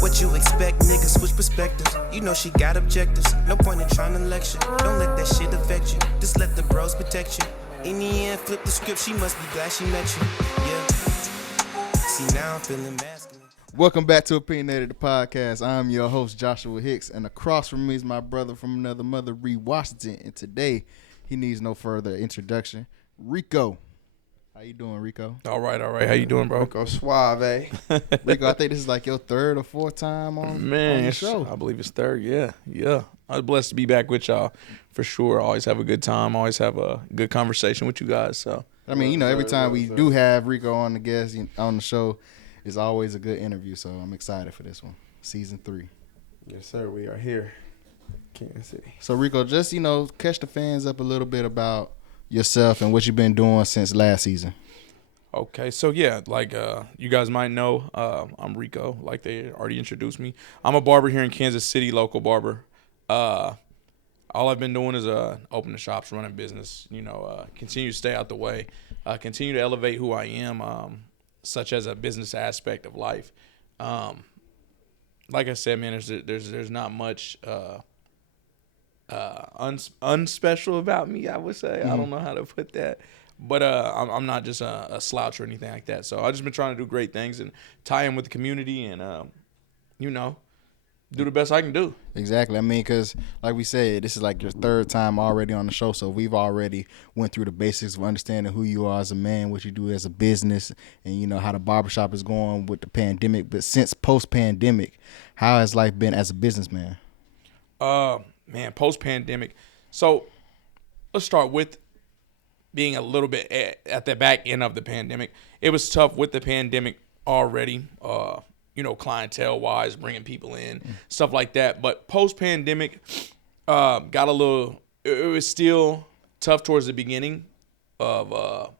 What you expect, nigga, switch perspectives. You know she got objectives, no point in trying to lecture. Don't let that shit affect you, just let the bros protect you. In the end, flip the script, she must be glad she met you. Yeah. See, now I'm feeling masculine. Welcome back to Opinionated the Podcast. I'm your host, Joshua Hicks, and across from me is my brother from another mother, Ree Washington. And today, he needs no further introduction. Rico. How you doing, Rico? All right. How you doing, bro? Rico Suave. Rico, I think this is like your third or fourth time on the show. I believe it's third. Yeah. I'm blessed to be back with y'all for sure. Always have a good time. Always have a good conversation with you guys. So I mean, you know, every time we do have Rico on the show, it's always a good interview. So I'm excited for this one, season 3. Yes, sir. We are here, Kansas City. So Rico, just catch the fans up a little bit about yourself and what you've been doing since last season. okay, so yeah, like you guys might know, I'm Rico. Like they already introduced me. I'm a barber here in Kansas City, local barber. All I've been doing is opening shops, running business. Continue to stay out the way, continue to elevate who I am, such as a business aspect of life. Like I said, man, there's not much unspecial about me, I would say. I don't know how to put that. But I'm not just a slouch or anything like that. So I've just been trying to do great things and tie in with the community and, do the best I can do. Exactly. I mean, because like we said, this is like your third time already on the show. So we've already went through the basics of understanding who you are as a man, what you do as a business, and, how the barbershop is going with the pandemic. But since post-pandemic, how has life been as a businessman? Man, post-pandemic. So let's start with being a little bit at the back end of the pandemic. It was tough with the pandemic already, clientele-wise, bringing people in, stuff like that. But post-pandemic, got a little – it was still tough towards the beginning of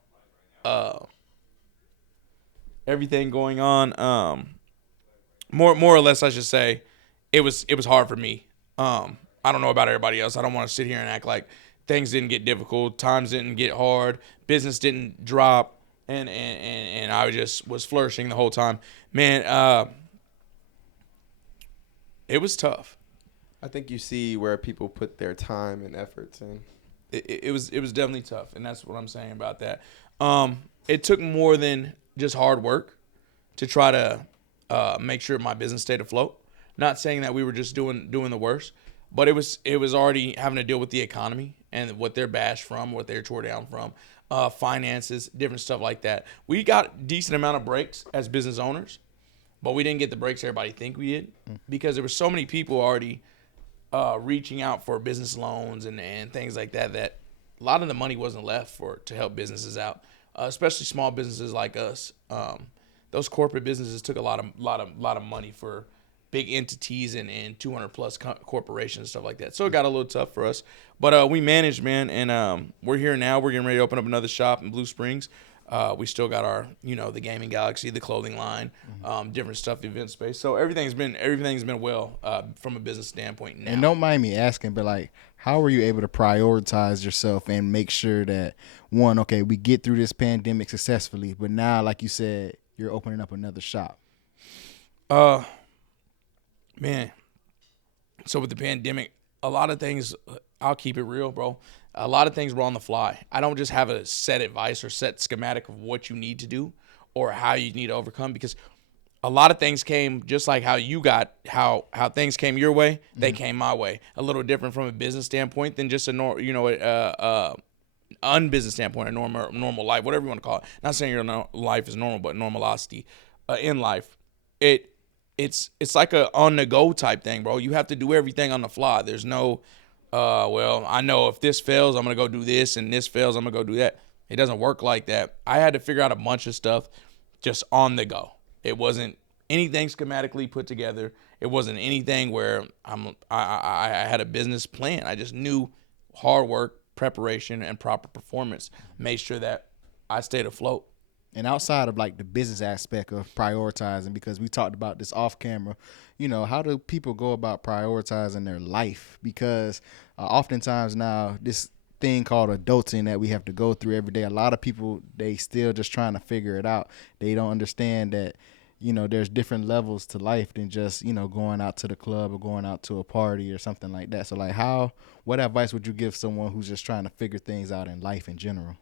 everything going on. More or less, I should say, it was hard for me. I don't know about everybody else. I don't want to sit here and act like things didn't get difficult, times didn't get hard, business didn't drop, and I just was flourishing the whole time. Man, it was tough. I think you see where people put their time and efforts in. It was definitely tough, and that's what I'm saying about that. It took more than just hard work to try to make sure my business stayed afloat. Not saying that we were just doing the worst, but it was already having to deal with the economy and what they're bashed from, what they're tore down from, finances, different stuff like that. We got decent amount of breaks as business owners, but we didn't get the breaks everybody think we did because there were so many people already reaching out for business loans and things like that a lot of the money wasn't left to help businesses out, especially small businesses like us. Those corporate businesses took a lot of money for big entities and 200 plus corporations and stuff like that. So it got a little tough for us, but we managed, man. And we're here now. We're getting ready to open up another shop in Blue Springs. We still got our, the Gaming Galaxy, the clothing line, different stuff, the event space. So everything's been well from a business standpoint now. And don't mind me asking, but like, how were you able to prioritize yourself and make sure that one, okay, we get through this pandemic successfully, but now, like you said, you're opening up another shop? Man, so with the pandemic, a lot of things, I'll keep it real, bro. A lot of things were on the fly. I don't just have a set advice or set schematic of what you need to do or how you need to overcome, because a lot of things came just like how you got, how things came your way, they came my way. A little different from a business standpoint than just a unbusiness standpoint, a normal life, whatever you want to call it. Not saying your life is normal, but normality in life. It's like a on the go type thing, bro. You have to do everything on the fly. There's no, I know if this fails, I'm gonna go do this, and this fails, I'm gonna go do that. It doesn't work like that. I had to figure out a bunch of stuff just on the go. It wasn't anything schematically put together. It wasn't anything where I had a business plan. I just knew hard work, preparation, and proper performance made sure that I stayed afloat. And outside of like the business aspect of prioritizing, because we talked about this off camera, how do people go about prioritizing their life? Because oftentimes now this thing called adulting that we have to go through every day, a lot of people, they still just trying to figure it out. They don't understand that, you know, there's different levels to life than just, you know, going out to the club or going out to a party or something like that. So like what advice would you give someone who's just trying to figure things out in life in general?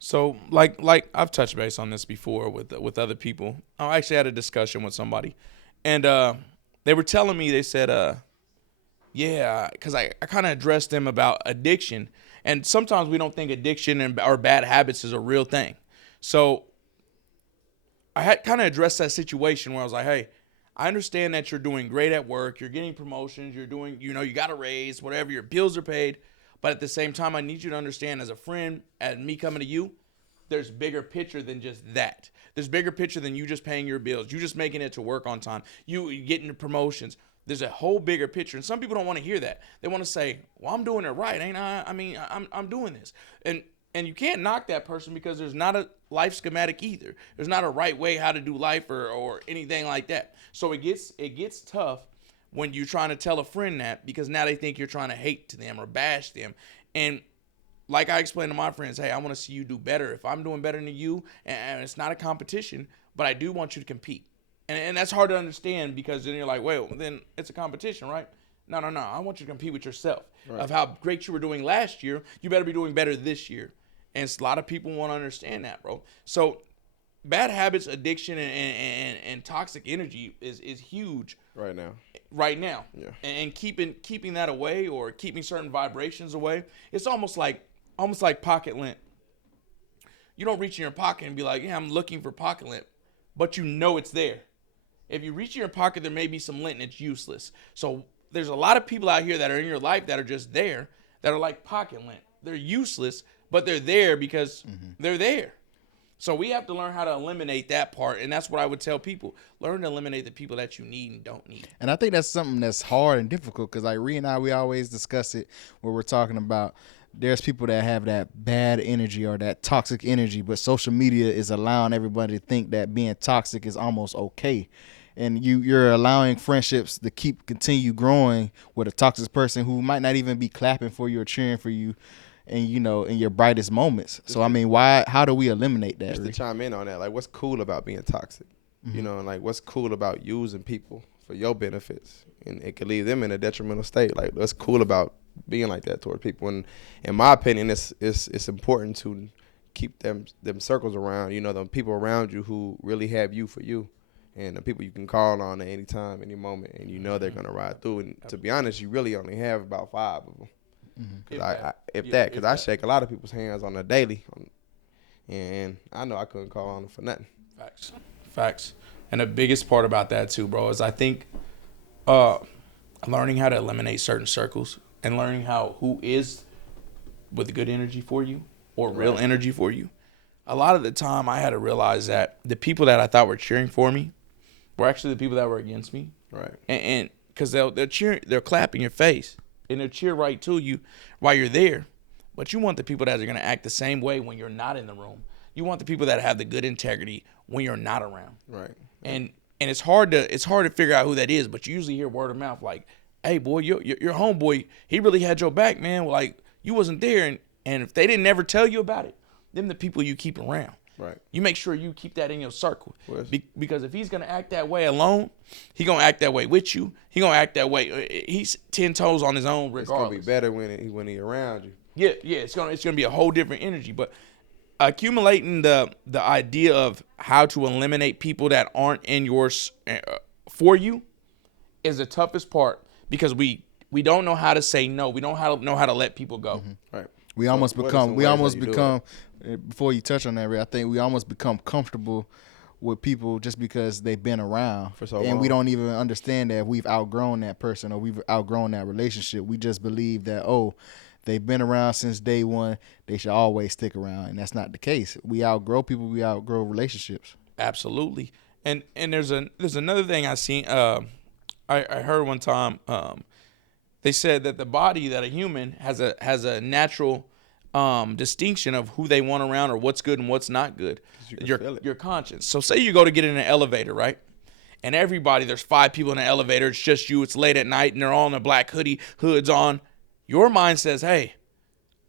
So like I've touched base on this before with other people. I actually had a discussion with somebody, and they were telling me, they said, yeah, because I kind of addressed them about addiction, and sometimes we don't think addiction or bad habits is a real thing. So I had kind of addressed that situation where I was like, hey, I understand that you're doing great at work, you're getting promotions, you're doing, you know, you got a raise, whatever, your bills are paid. But at the same time, I need you to understand, as a friend, and me coming to you, there's bigger picture than just that. There's bigger picture than you just paying your bills, you just making it to work on time, you getting the promotions. There's a whole bigger picture. And some people don't want to hear that. They want to say, well, I'm doing it right, ain't I? I mean, I'm doing this. And you can't knock that person, because there's not a life schematic either. There's not a right way how to do life or anything like that. So it gets tough when you're trying to tell a friend that, because now they think you're trying to hate to them or bash them. And like I explained to my friends, hey, I want to see you do better. If I'm doing better than you, and it's not a competition, but I do want you to compete. And that's hard to understand, because then you're like, well, then it's a competition, right? No. I want you to compete with yourself. Right. Of how great you were doing last year, you better be doing better this year. And a lot of people won't understand that, bro. So bad habits, addiction, and toxic energy is huge right now. Yeah. And keeping that away, or keeping certain vibrations away, it's almost like pocket lint. You don't reach in your pocket and be like, yeah, I'm looking for pocket lint, but you know it's there. If you reach in your pocket, there may be some lint and it's useless. So there's a lot of people out here that are in your life that are just there, that are like pocket lint. They're useless, but they're there because they're there. So we have to learn how to eliminate that part, and that's what I would tell people. Learn to eliminate the people that you need and don't need. And I think that's something that's hard and difficult, because like Ree and I, we always discuss it where we're talking about there's people that have that bad energy or that toxic energy, but social media is allowing everybody to think that being toxic is almost okay. And you're allowing friendships to continue growing with a toxic person who might not even be clapping for you or cheering for you, and you know, in your brightest moments. So I mean, how do we eliminate that? Just to chime in on that, like, what's cool about being toxic? You know, like, what's cool about using people for your benefits, and it could leave them in a detrimental state? Like, what's cool about being like that toward people? And in my opinion, it's important to keep them circles around. You know, the people around you who really have you for you, and the people you can call on at any time, any moment, and you know they're gonna ride through. And to be honest, you really only have about 5 of them. Because I shake a lot of people's hands on a daily, and I know I couldn't call on them for nothing. Facts. And the biggest part about that too, bro, is I think learning how to eliminate certain circles, and learning who is with good energy for you or real energy for you. A lot of the time I had to realize that the people that I thought were cheering for me were actually the people that were against me. Right. And because they'll clap in your face, and they'll cheer right to you while you're there. But you want the people that are going to act the same way when you're not in the room. You want the people that have the good integrity when you're not around. Right. And it's hard to figure out who that is, but you usually hear word of mouth like, hey, boy, your homeboy, he really had your back, man. Well, like, you wasn't there. And if they didn't ever tell you about it, them the people you keep around. Right. You make sure you keep that in your circle. Because if he's going to act that way alone, he going to act that way with you. He going to act that way. He's 10 toes on his own regardless. It's going to be better when he around you. Yeah, it's going to be a whole different energy. But accumulating the idea of how to eliminate people that aren't in yours for you is the toughest part, because we don't know how to say no. We don't know how to let people go. Right. We almost become before you touch on that, Ray, I think we almost become comfortable with people just because they've been around for so long. And we don't even understand that we've outgrown that person or we've outgrown that relationship. We just believe that, they've been around since day one, they should always stick around, and that's not the case. We outgrow people, we outgrow relationships. Absolutely. And there's another thing I seen. I heard one time. They said that the body, that a human has a natural distinction of who they want around or what's good and what's not good. Your conscience. So say you go to get in an elevator, right? And there's 5 people in the elevator. It's just you. It's late at night, and they're all in a black hoods on. Your mind says, hey,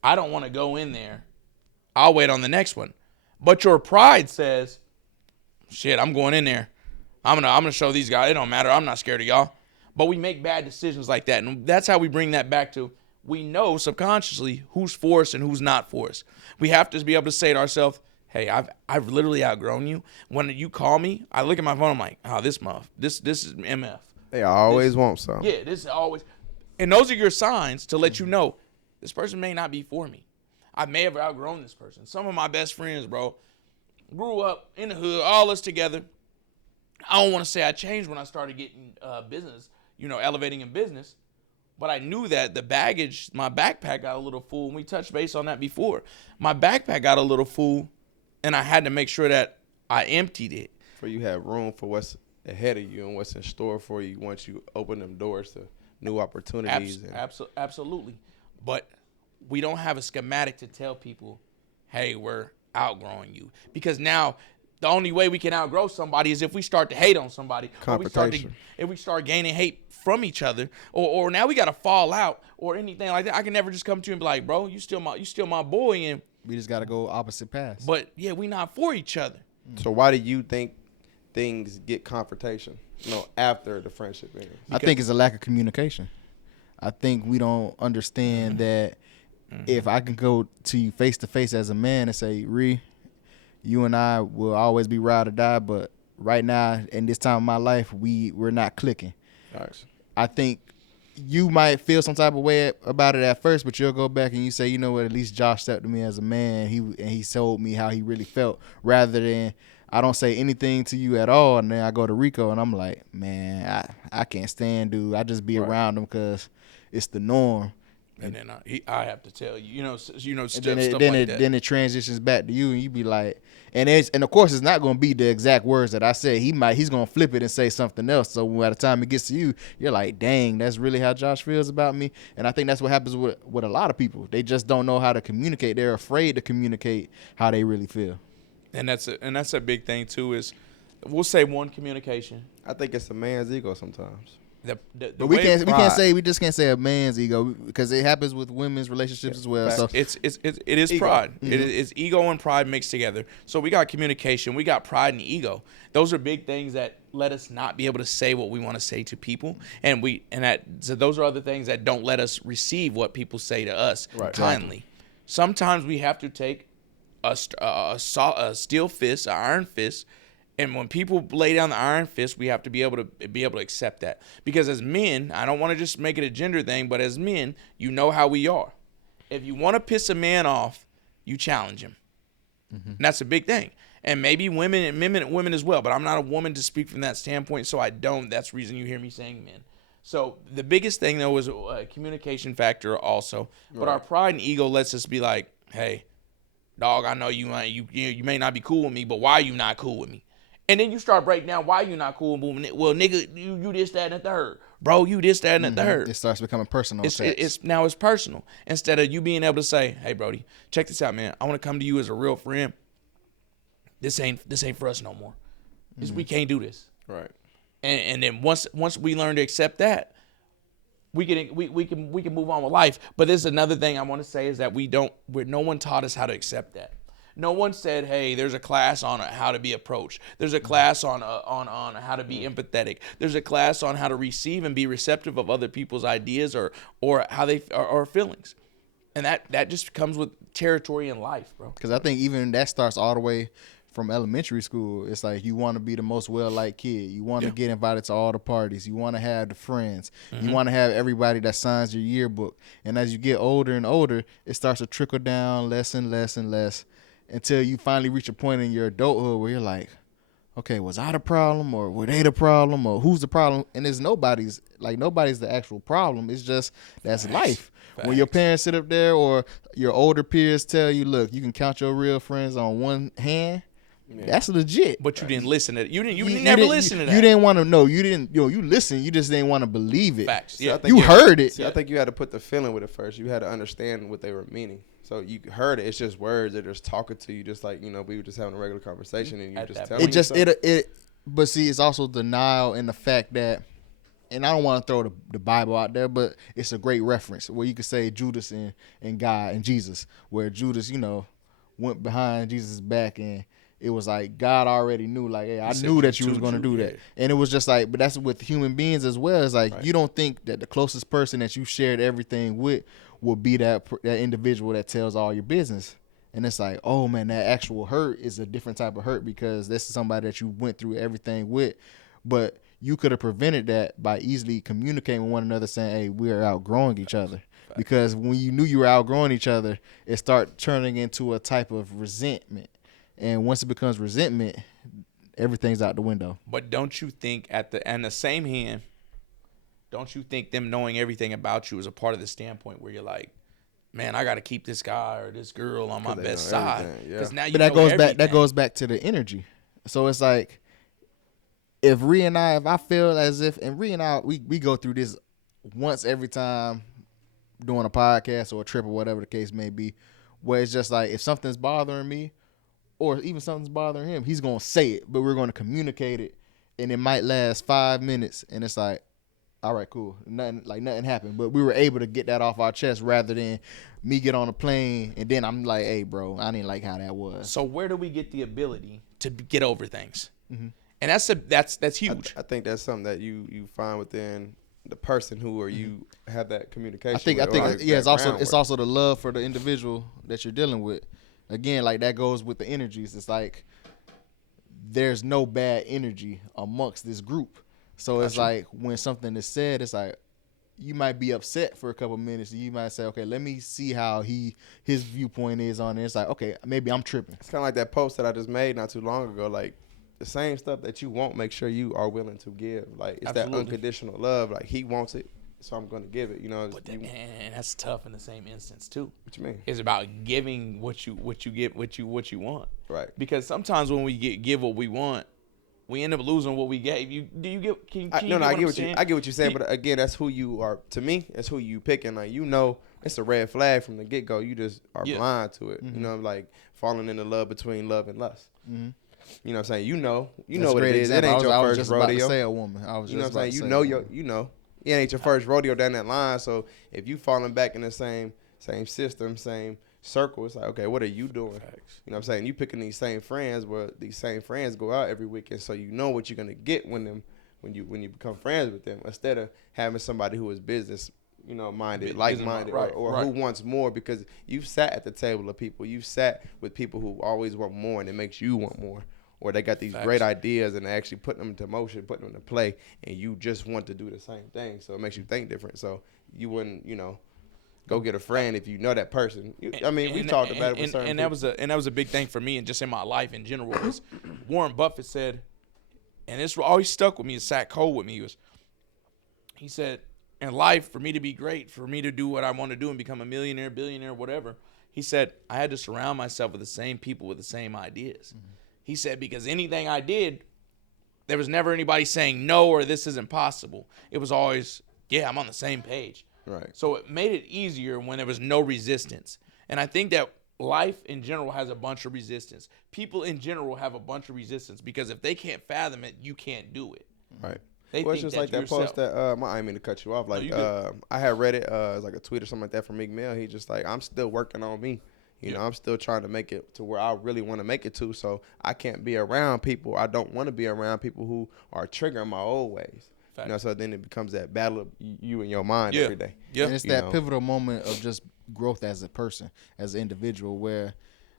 I don't want to go in there. I'll wait on the next one. But your pride says, shit, I'm going in there. I'm gonna show these guys. It don't matter. I'm not scared of y'all. But we make bad decisions like that, and that's how we bring that back to. We know subconsciously who's for us and who's not for us. We have to be able to say to ourselves, "Hey, I've literally outgrown you." When you call me, I look at my phone. I'm like, "Oh, this is MF." They always want some. Yeah, this is always, and those are your signs to let you know this person may not be for me. I may have outgrown this person. Some of my best friends, bro, grew up in the hood, all us together. I don't want to say I changed when I started getting business, elevating in business. But I knew that the baggage, my backpack got a little full. And we touched base on that before. My backpack got a little full, and I had to make sure that I emptied it. For you have room for what's ahead of you and what's in store for you once you open them doors to new opportunities. Absolutely. But we don't have a schematic to tell people, hey, we're outgrowing you. Because now the only way we can outgrow somebody is if we start to hate on somebody. Confrontation. If we start gaining hate from each other, or now we got to fall out or anything like that. I can never just come to you and be like, bro, you still my boy. And we just got to go opposite paths. But, yeah, we not for each other. So why do you think things get confrontation, after the friendship ends? I think it's a lack of communication. I think we don't understand that if I can go to you face to face as a man and say, Ree, you and I will always be ride or die, but right now in this time of my life, we're not clicking. Nice. I think you might feel some type of way about it at first, but you'll go back and you say, you know what, at least Josh stepped to me as a man. He told me how he really felt, rather than I don't say anything to you at all, and then I go to Rico and I'm like, man, I can't stand dude. I just be around him because it's the norm. And then I have to tell you, stuff Then like that. Then it transitions back to you, and you be like, and of course it's not going to be the exact words that I said. He's going to flip it and say something else. So by the time it gets to you, you're like, dang, that's really how Josh feels about me. And I think that's what happens with a lot of people. They just don't know how to communicate. They're afraid to communicate how they really feel. And that's a big thing too. Is we'll say one, communication. I think it's a man's ego sometimes. But we just can't say a man's ego, because it happens with women's relationships as well. So it is ego. pride. Mm-hmm. It's ego and pride mixed together. So we got communication, we got pride and ego. Those are big things that let us not be able to say what we want to say to people, so those are other things that don't let us receive what people say to us kindly. Sometimes we have to take a steel fist, an iron fist. And when people lay down the iron fist, we have to be able to accept that. Because as men, I don't want to just make it a gender thing, but as men, you know how we are. If you want to piss a man off, you challenge him. Mm-hmm. And that's a big thing. And maybe women as well, but I'm not a woman to speak from that standpoint, so I don't. That's the reason you hear me saying men. So the biggest thing, though, is a communication factor also. Right. But our pride and ego lets us be like, hey, dog, I know you may not be cool with me, but why are you not cool with me? And then you start breaking down why you not cool. Well, nigga, you this, that, and the third. Bro, you this, that, and the third. It starts becoming personal. It's personal. Instead of you being able to say, hey, Brody, check this out, man. I want to come to you as a real friend. This ain't for us no more. We can't do this. Right. And then once we learn to accept that, we can move on with life. But there's another thing I want to say is that no one taught us how to accept that. No one said, hey, there's a class on how to be approached. There's a class on how to be empathetic. There's a class on how to receive and be receptive of other people's ideas or how they or feelings. And that just comes with territory in life, bro. Because I think even that starts all the way from elementary school. It's like you want to be the most well-liked kid. You want to get invited to all the parties. You want to have the friends. Mm-hmm. You want to have everybody that signs your yearbook. And as you get older and older, it starts to trickle down less and less and less, until you finally reach a point in your adulthood where you're like, okay, was I the problem, or were they the problem, or who's the problem? And it's nobody's the actual problem. It's just that's life. When your parents sit up there or your older peers tell you, look, you can count your real friends on one hand, that's legit. But you didn't listen to it. You never listened to that. You didn't want to know. You didn't. You listened. You just didn't want to believe it. Facts. Yeah. You heard it. See, I think you had to put the feeling with it first. You had to understand what they were meaning. So you heard it. It's just words. They're just talking to you, just like we were just having a regular conversation, and you just telling me something. But see, it's also denial in the fact that, and I don't want to throw the Bible out there, but it's a great reference where you could say Judas and God and Jesus, where Judas, went behind Jesus' back and it was like God already knew, like, hey, I said knew you that you was too, going to too, do yeah. that. And it was just like, but that's with human beings as well. It's like, Right. you don't think that the closest person that you shared everything with will be that individual that tells all your business. And it's like, oh man, that actual hurt is a different type of hurt because this is somebody that you went through everything with. But you could have prevented that by easily communicating with one another, saying, hey, we are outgrowing each other. Because when you knew you were outgrowing each other, it started turning into a type of resentment. And once it becomes resentment, everything's out the window. But don't you think and the same hand, don't you think them knowing everything about you is a part of the standpoint where you're like, man, I got to keep this guy or this girl on my they best know side. everything, yeah. Because now you But that know goes everything. back. That goes back to the energy. So it's like, if Ree and I, if I feel as if, and Ree and I, we go through this once every time doing a podcast or a trip or whatever the case may be, where it's just like, if something's bothering me or even something's bothering him, he's going to say it, but we're going to communicate it, and it might last 5 minutes, and it's like, all right, cool. Nothing happened. But we were able to get that off our chest rather than me get on a plane and then I'm like, hey, bro, I didn't like how that was. So where do we get the ability to get over things? Mm-hmm. And that's huge. I think that's something that you find within the person who or you have that communication. I think, with, or yeah, it's also groundwork. also the love for the individual that you're dealing with. Again, like that goes with the energies. It's like there's no bad energy amongst this group. So it's like when something is said, it's like you might be upset for a couple minutes, and you might say, okay, let me see how his viewpoint is on it. It's like, okay, maybe I'm tripping. It's kind of like that post that I just made not too long ago. Like the same stuff that you want, make sure you are willing to give. Like it's Absolutely. that unconditional love. Like he wants it, so I'm going to give it. You know, But man, that's tough in the same instance too. what you mean? It's about giving what you get what you want. Right. Because sometimes when we give what we want, we end up losing what we gave. You get? Can you I get get what I'm what saying? I get what you're saying, but again, that's who you are. To me, that's who you picking. Like it's a red flag from the get go. You just are blind to it. Mm-hmm. You know, like falling into love between love and lust. Mm-hmm. You know what I'm saying? You know That's what a great it is. example. It ain't your I was first just about to rodeo. say a woman. I was You know just what I'm about saying? to You know, it ain't your first rodeo down that line. So if you falling back in the same system, same circle, it's like, okay, what are you doing? Facts. You know what I'm saying? You picking these same friends, but these same friends go out every weekend, so you know what you're gonna get when you become friends with them, instead of having somebody who is business, minded, like-minded, right, or right. who wants more, because you've sat at the table of people, you've sat with people who always want more, and it makes you want more. Or they got these Facts. great ideas and they actually putting them into motion, putting them into play, and you just want to do the same thing. So it makes you think different. So you wouldn't, go get a friend if you know that person. We talked about it with certain and people. that was a big thing for me, and just in my life in general. Was Warren Buffett said, and this always stuck with me. It sat cold with me. He said, in life, for me to be great, for me to do what I want to do and become a millionaire, billionaire, whatever, he said, I had to surround myself with the same people with the same ideas. Mm-hmm. He said, because anything I did, there was never anybody saying no or this isn't possible. It was always, yeah, I'm on the same page. Right. So it made it easier when there was no resistance. And I think that life in general has a bunch of resistance. People in general have a bunch of resistance because if they can't fathom it, you can't do it. Right. They Well, it's think just like that yourself. post that I didn't mean to cut you off. Like you good. I had read it. It was like a tweet or something like that from Meek Mill. He just like, I'm still working on me. You know, I'm still trying to make it to where I really want to make it to. So I can't be around people. I don't want to be around people who are triggering my old ways. Fact. You know, so then it becomes that battle of you and your mind every day. Yeah. And it's You that know. pivotal moment of just growth as a person, as an individual, where,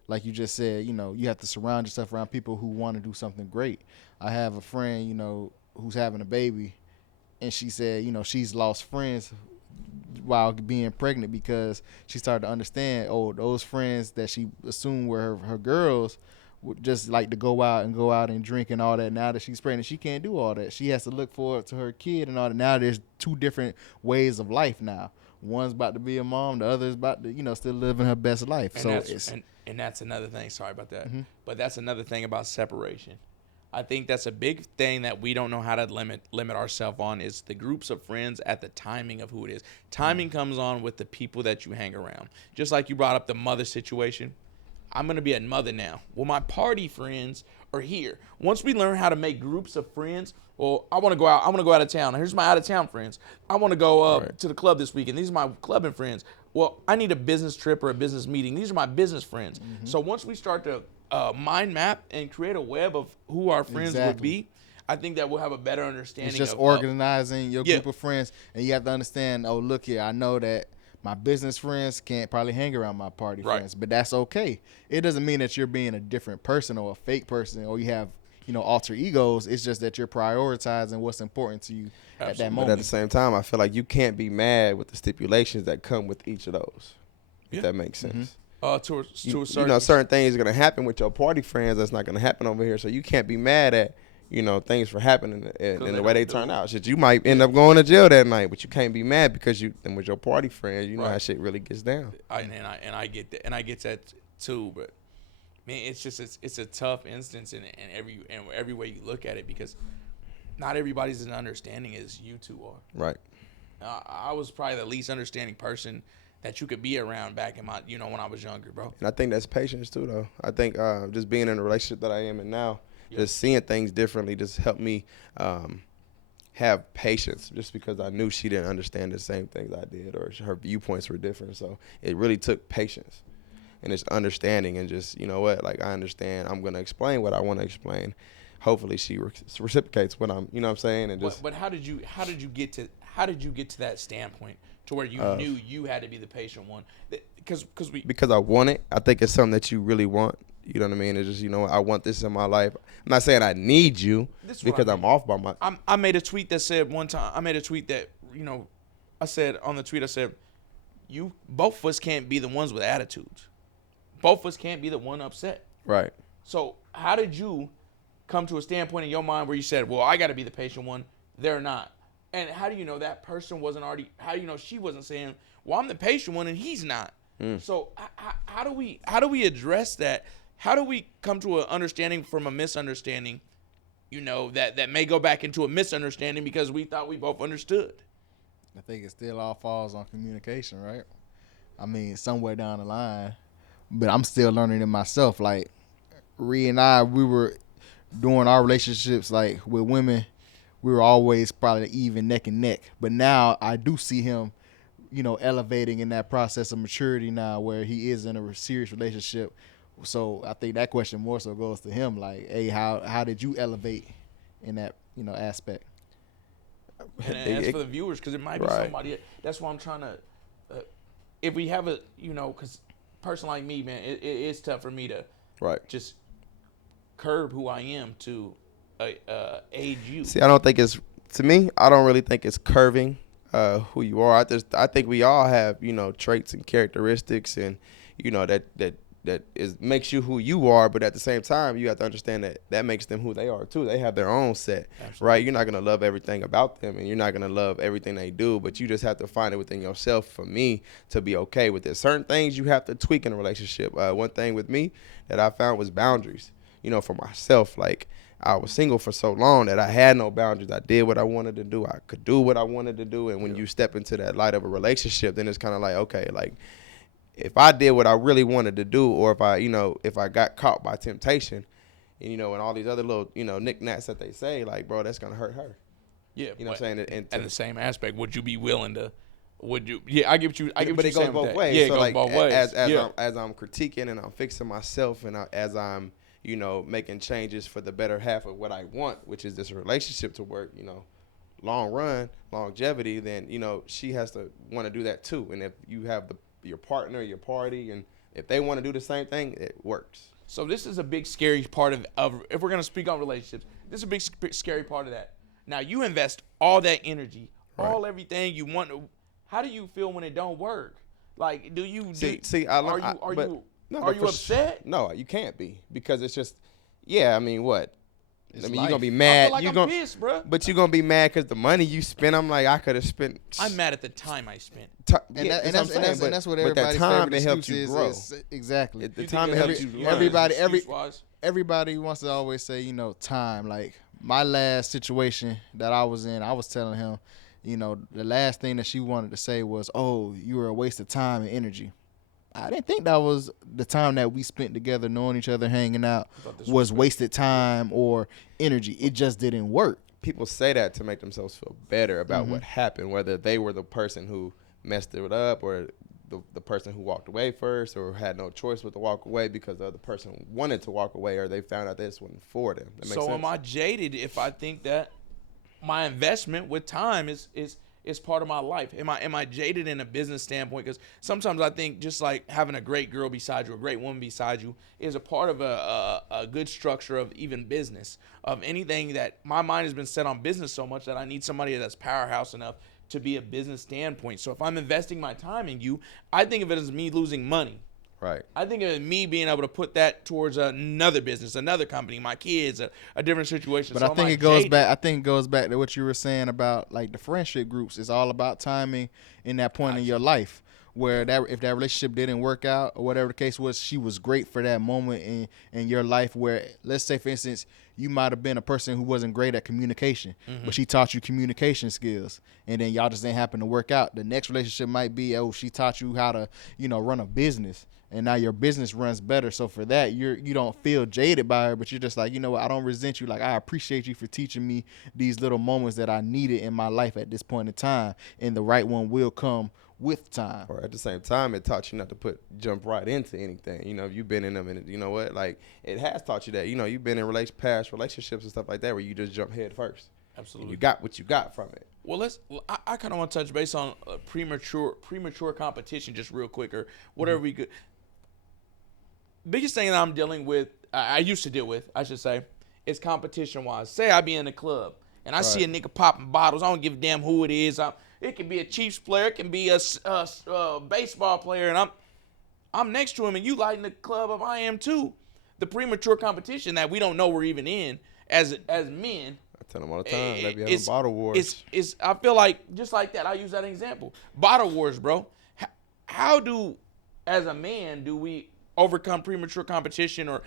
like you just said, you have to surround yourself around people who want to do something great. I have a friend, who's having a baby, and she said, she's lost friends while being pregnant because she started to understand, those friends that she assumed were her girls would just like to go out and drink and all that. Now that she's pregnant, she can't do all that. She has to look forward to her kid and all that. Now there's two different ways of life now. One's about to be a mom, the other's about to, still living her best life. And that's another thing. Sorry about that. Mm-hmm. But that's another thing about separation. I think that's a big thing that we don't know how to limit ourselves on is the groups of friends at the timing of who it is. Timing comes on with the people that you hang around. Just like you brought up the mother situation. I'm going to be a mother now. Well, my party friends are here. Once we learn how to make groups of friends, well, I want to go out. I want to go out of town. Here's my out of town friends. I want to go to the club this weekend. These are my clubbing friends. well, I need a business trip or a business meeting. These are my business friends. So once we start to mind map and create a web of who our friends would be, I think that we'll have a better understanding. It's just of organizing your group of friends, and you have to understand. Oh, look here, I know that my business friends can't probably hang around my party friends, but that's okay. It doesn't mean that you're being a different person or a fake person, or you have alter egos. It's just that you're prioritizing what's important to you at that moment. But at the same time, I feel like you can't be mad with the stipulations that come with each of those. If that makes sense. To a certain, certain things are gonna happen with your party friends that's not gonna happen over here. So you can't be mad at things for happening in the way they turn out. Shit, you might end up going to jail that night, but you can't be mad because and with your party friends, you know how shit really gets down. I get that, and I get that too. But man, it's a tough instance in every way you look at it, because not everybody's as understanding as you two are. Right. I was probably the least understanding person that you could be around back in my when I was younger, bro. And I think that's patience too, though. I think just being in a relationship that I am in now. Just seeing things differently just helped me have patience, just because I knew she didn't understand the same things I did, or her viewpoints were different. So it really took patience and it's understanding, and just, like, I understand. I'm going to explain what I want to explain. Hopefully she reciprocates what I'm, what I'm saying. And just. But how did you get to that standpoint to where you knew you had to be the patient one? Because I want it. I think it's something that you really want. You know what I mean? It's just, I want this in my life. I'm not saying I need you because I'm off by my. I made a tweet that said one time. I made a tweet that I said on the tweet. I said, both of us can't be the ones with attitudes. Both of us can't be the one upset. Right. So how did you come to a standpoint in your mind where you said, well, I got to be the patient one, they're not? And how do you know that person wasn't already? How do you know she wasn't saying, well, I'm the patient one and he's not? So how do we address that? How do we come to an understanding from a misunderstanding, that may go back into a misunderstanding because we thought we both understood? I think it still all falls on communication, right? I mean, somewhere down the line, but I'm still learning it myself. Like, Ree and I, we were doing our relationships, like, with women, we were always probably even neck and neck. But now I do see him, elevating in that process of maturity now, where he is in a serious relationship. So I think that question more so goes to him, like, hey, how did you elevate in that aspect? And as for the viewers, because it might be somebody. That's why I'm trying to. If we have because a person like me, man, it's tough for me to just curb who I am to aid you. See, I don't really think it's curving who you are. I think we all have traits and characteristics, and that makes you who you are, but at the same time, you have to understand that makes them who they are too. They have their own set, right? You're not gonna love everything about them, and you're not gonna love everything they do, but you just have to find it within yourself. For me to be okay with it, certain things you have to tweak in a relationship. One thing with me that I found was boundaries. For myself, like, I was single for so long that I had no boundaries. I did what I wanted to do. I could do what I wanted to do, and when you step into that light of a relationship, then it's kind of like, okay, like, if I did what I really wanted to do, or if I got caught by temptation, and all these other little, knickknacks that they say, like, bro, that's gonna hurt her. Yeah, what I'm saying? And at the same aspect, would you be willing to? Would you? Yeah, I get what you. But it goes both ways. Yeah, so, it goes like, both ways. As I'm critiquing and I'm fixing myself, and as I'm making changes for the better half of what I want, which is this relationship to work, long run, longevity, then she has to want to do that too. And if you have your partner, your party, and if they want to do the same thing, it works. So this is a big scary part of if we're going to speak on relationships, this is a big scary part of that. Now, you invest all that energy, everything you want to. How do you feel when it don't work? Like, do you are you upset? No, you can't be, because it's just, what? It's you're life. gonna be mad. I feel like I'm pissed, bro. But you're gonna be mad because the money you spent. I'm like, I could have spent. I'm mad at the time I spent. That's what everybody's favorite excuse is. Exactly. The time it helps you grow. Everybody wants to always say, time. Like, my last situation that I was in, I was telling him, the last thing that she wanted to say was, "Oh, you were a waste of time and energy." I didn't think that was the time that we spent together, knowing each other, hanging out, was wasted time or energy. It just didn't work. People say that to make themselves feel better about what happened, whether they were the person who messed it up or the person who walked away first or had no choice but to walk away because the other person wanted to walk away or they found out this wasn't for them. That makes So sense? am I jaded if I think that my investment with time is part of my life? Am I jaded in a business standpoint? Because sometimes I think just like having a great girl beside you, a great woman beside you, is a part of a good structure of even business, of anything that my mind has been set on business so much that I need somebody that's powerhouse enough to be a business standpoint. So if I'm investing my time in you, I think of it as me losing money. Right. I think of me being able to put that towards another business, another company, my kids, a different situation. But so I think it goes back. I think it goes back to what you were saying about like the friendship groups. It's all about timing in that point in your life where that if that relationship didn't work out or whatever the case was, she was great for that moment in your life. Where let's say, for instance, you might have been a person who wasn't great at communication, but she taught you communication skills, and then y'all just didn't happen to work out. The next relationship might be, oh, she taught you how to, run a business. And now your business runs better. So for that, you don't feel jaded by her, but you're just like, you know what, I don't resent you. Like, I appreciate you for teaching me these little moments that I needed in my life at this point in time. And the right one will come with time. Or at the same time, it taught you not to jump right into anything. If you've been in them, and you know what, like it has taught you that. You've been in past relationships and stuff like that where you just jump head first. Absolutely. And you got what you got from it. Well, I kind of want to touch base on premature competition just real quick or whatever we could. Biggest thing that I'm dealing with, I used to deal with, I should say, is competition-wise. Say I be in the club and I see a nigga popping bottles. I don't give a damn who it is. It can be a Chiefs player, it can be a baseball player, and I'm next to him, and you lighting the club up. I am too. The premature competition that we don't know we're even in as men. I tell them all the time, they be having bottle wars. I feel like just like that. I use that example. Bottle wars, bro. How as a man, do we overcome premature competition or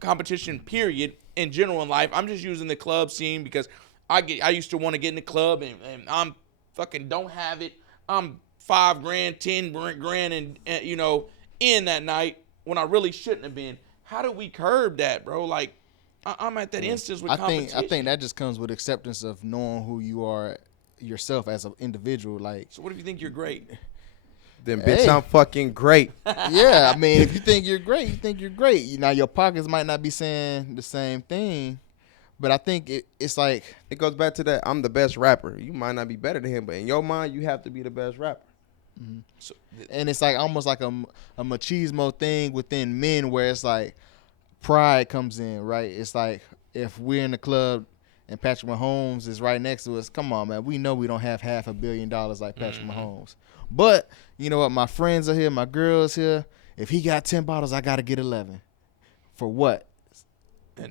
competition period in general in life? I'm just using the club scene because I used to want to get in the club and I'm fucking don't have it. I'm $5,000, $10,000 and in that night when I really shouldn't have been. How do we curb that, bro? Like I'm at that instance with competition. I think that just comes with acceptance of knowing who you are yourself as an individual. Like, so what if you think you're great? Then bitch, I'm fucking great. Yeah, I mean, if you think you're great, you think you're great. Now your pockets might not be saying the same thing, but I think it's like it goes back to that. I'm the best rapper. You might not be better than him, but in your mind, you have to be the best rapper. Mm-hmm. So, and it's like almost like a machismo thing within men, where it's like pride comes in, right? It's like if we're in the club and Patrick Mahomes is right next to us, come on, man. We know we don't have $500 million like Patrick Mahomes. But you know what? My friends are here. My girl's here. If he got 10 bottles, I got to get 11. For what?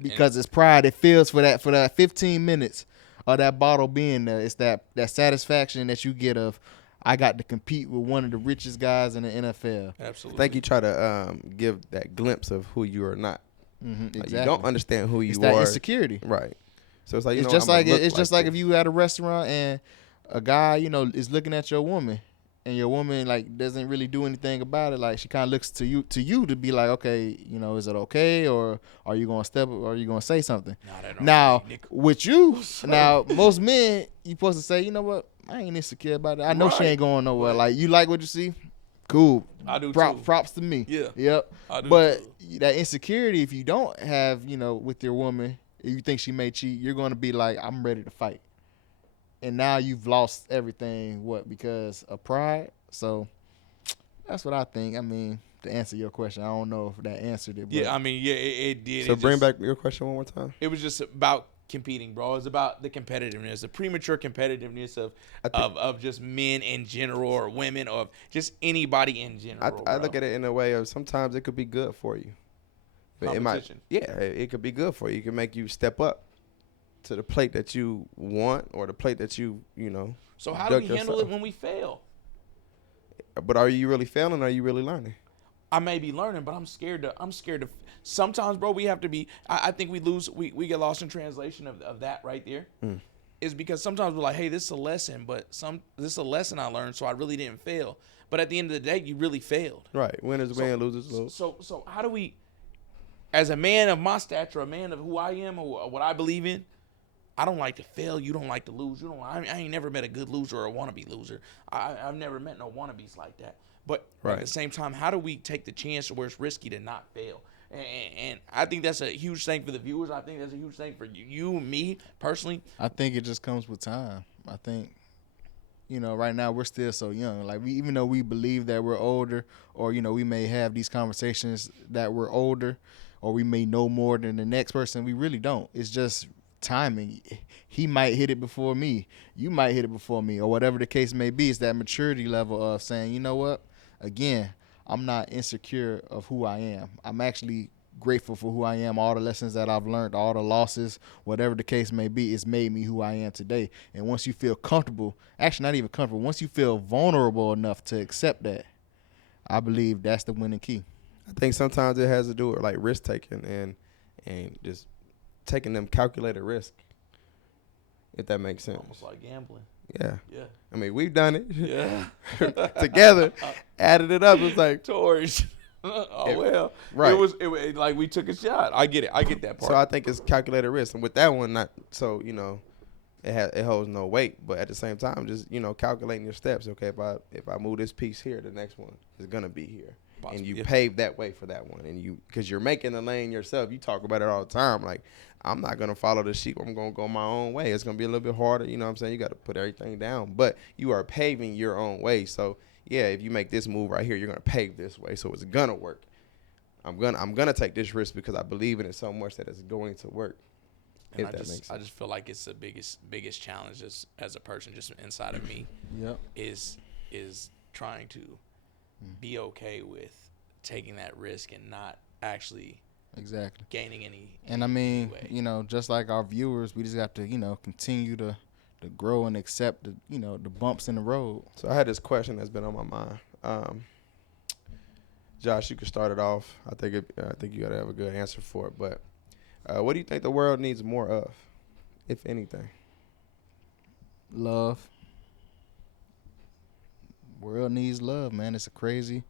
Because it's pride. It feels for that 15 minutes of that bottle being there. It's that satisfaction that you get of, I got to compete with one of the richest guys in the NFL. Absolutely. I think you try to give that glimpse of who you are not. Mm-hmm, exactly. You don't understand who you it's are. That insecurity. Right. So it's like, it's just like if you at a restaurant and a guy, is looking at your woman. And your woman like doesn't really do anything about it. Like she kind of looks to you to be like, okay, is it okay, or are you gonna step up, or are you gonna say something? Now with you, now most men you supposed to say, you know what, I ain't insecure about it. I know she ain't going nowhere. Right. Like you like what you see, cool. I do. Props to me. Yeah. Yep. I do. But that insecurity, if you don't have, with your woman, if you think she may cheat, you're gonna be like, I'm ready to fight. And now you've lost everything, because of pride? So that's what I think. I mean, to answer your question, I don't know if that answered it. But yeah, I mean, yeah, it did. So bring back your question one more time. It was just about competing, bro. It was about the competitiveness, the premature competitiveness of just men in general, or women, or just anybody in general. I look at it in a way of sometimes it could be good for you. But it could be good for you. It can make you step up to the plate that you want, or the plate that you So how do we handle it when we fail? But are you really failing, or are you really learning? I may be learning, but I'm scared to sometimes, bro, we have to be I think we get lost in translation of that right there. Is because sometimes we're like, hey, this is a lesson, but this is a lesson I learned, so I really didn't fail. But at the end of the day, you really failed. Right. Winners win, losers lose. So how do we, as a man of my stature, a man of who I am or what I believe in, I don't like to fail. You don't like to lose. I ain't never met a good loser or a wannabe loser. I've never met no wannabes like that. But at the same time, how do we take the chance where it's risky to not fail? And I think that's a huge thing for the viewers. I think that's a huge thing for you and me personally. I think it just comes with time. I think, right now we're still so young. Like, even though we believe that we're older, or, we may have these conversations that we're older, or we may know more than the next person, we really don't. It's just timing. He might hit it before me. You might hit it before me, or whatever the case may be. It's that maturity level of saying, you know what? Again, I'm not insecure of who I am. I'm actually grateful for who I am. All the lessons that I've learned, all the losses, whatever the case may be, it's made me who I am today. And once you feel comfortable, actually not even comfortable, once you feel vulnerable enough to accept that, I believe that's the winning key. I think sometimes it has to do with like risk taking and just taking them calculated risk, if that makes sense. Almost like gambling. Yeah. Yeah. I mean, we've done it. Yeah. Together, added it up. It's like, Torch. Well. Right. It like we took a shot. I get it. I get that part. so I think it's calculated risk. And with that one, not so, it holds no weight. But at the same time, just, calculating your steps. Okay, if I move this piece here, the next one is going to be here. Possibly, and you yeah. pave that way for that one. And because you're making the lane yourself. You talk about it all the time. Like, I'm not going to follow the sheep. I'm going to go my own way. It's going to be a little bit harder. You know what I'm saying? You got to put everything down. But you are paving your own way. So, yeah, if you make this move right here, you're going to pave this way. So it's going to work. I'm gonna take this risk because I believe in it so much that it's going to work. And I just feel like it's the biggest challenge as a person just inside of me. Yep. Is trying to be okay with taking that risk and not actually Exactly gaining any. And I mean, way. Just like our viewers, we just have to, continue to grow and accept the bumps in the road. So I had this question that's been on my mind. Josh, you can start it off. I think you got to have a good answer for it. But what do you think the world needs more of, if anything? Love. World needs love, man. It's a crazy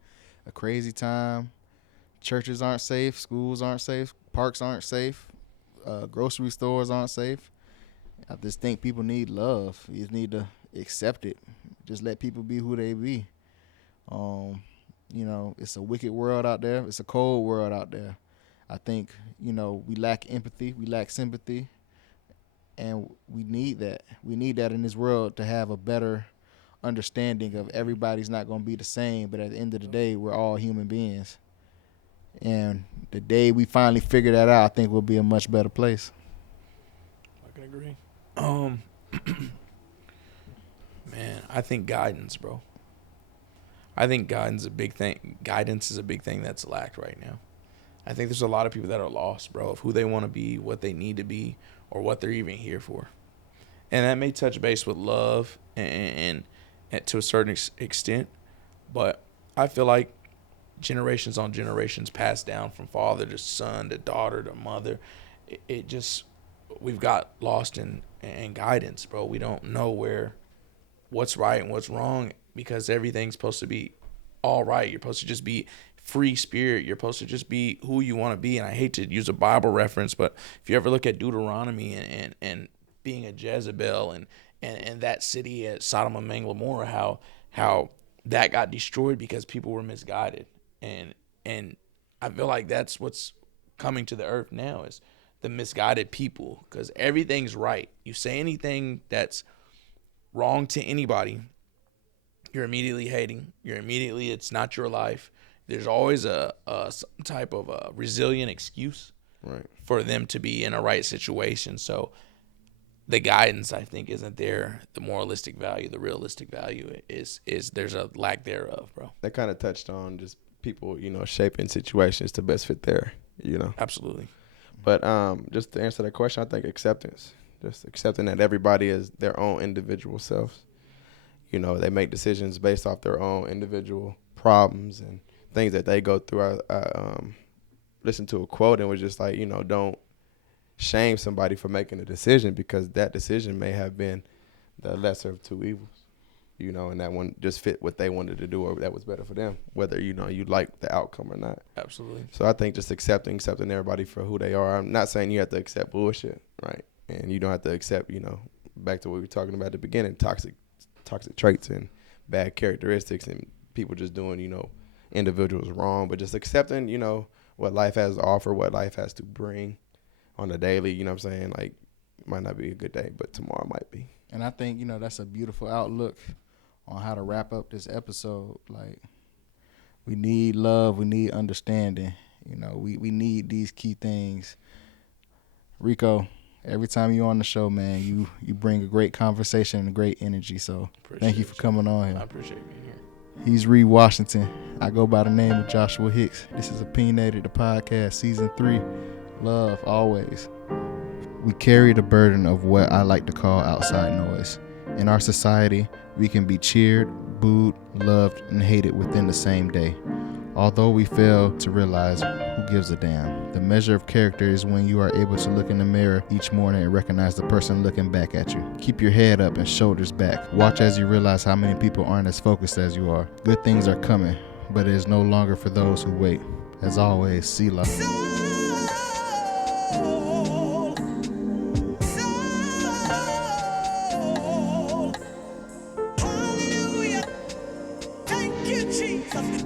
time. Churches aren't safe. Schools aren't safe. Parks aren't safe. Grocery stores aren't safe. I just think people need love. You just need to accept it. Just let people be who they be. It's a wicked world out there. It's a cold world out there. I think, we lack empathy. We lack sympathy. And we need that. We need that in this world to have a better understanding of everybody's not going to be the same. But at the end of the day, we're all human beings. And the day we finally figure that out, I think we'll be a much better place. I can agree. Man, I think guidance, bro. I think guidance is a big thing. Guidance is a big thing that's lacked right now. I think there's a lot of people that are lost, bro, of who they want to be, what they need to be, or what they're even here for. And that may touch base with love and to a certain extent, but I feel like generations on generations passed down from father to son to daughter to mother. It just, we've got lost in guidance, bro. We don't know what's right and what's wrong because everything's supposed to be all right. You're supposed to just be free spirit. You're supposed to just be who you want to be. And I hate to use a Bible reference, but if you ever look at Deuteronomy and being a Jezebel and that city at Sodom and Gomorrah, how that got destroyed because people were misguided. And I feel like that's what's coming to the earth now is the misguided people, because everything's right. You say anything that's wrong to anybody, you're immediately hating. It's not your life. There's always some type of a resilient excuse for them to be in a right situation. So the guidance, I think, isn't there. The moralistic value, the realistic value is there's a lack thereof, bro. That kind of touched on just people, shaping situations to best fit their, Absolutely. But just to answer that question, I think acceptance. Just accepting that everybody is their own individual selves. They make decisions based off their own individual problems and things that they go through. I listened to a quote and was just like, don't shame somebody for making a decision because that decision may have been the lesser of two evils. And that one just fit what they wanted to do or that was better for them, whether, you like the outcome or not. Absolutely. So I think just accepting everybody for who they are. I'm not saying you have to accept bullshit, right? and you don't have to accept, back to what we were talking about at the beginning, toxic traits and bad characteristics and people just doing, individuals wrong, but just accepting, what life has to offer, what life has to bring on a daily, you know what I'm saying? Like, might not be a good day, but tomorrow might be. And I think, that's a beautiful outlook on how to wrap up this episode. Like, we need love, we need understanding. We need these key things. Rico, every time you're on the show, man, you bring a great conversation and great energy. So thank you for coming on here. I appreciate being here. He's Ree Washington. I go by the name of Joshua Hicks. This is Opinionated, the podcast, season 3. Love always. We carry the burden of what I like to call outside noise. In our society, we can be cheered, booed, loved, and hated within the same day. Although we fail to realize who gives a damn. The measure of character is when you are able to look in the mirror each morning and recognize the person looking back at you. Keep your head up and shoulders back. Watch as you realize how many people aren't as focused as you are. Good things are coming, but it is no longer for those who wait. As always, Selah. Hallelujah. Thank you, Jesus.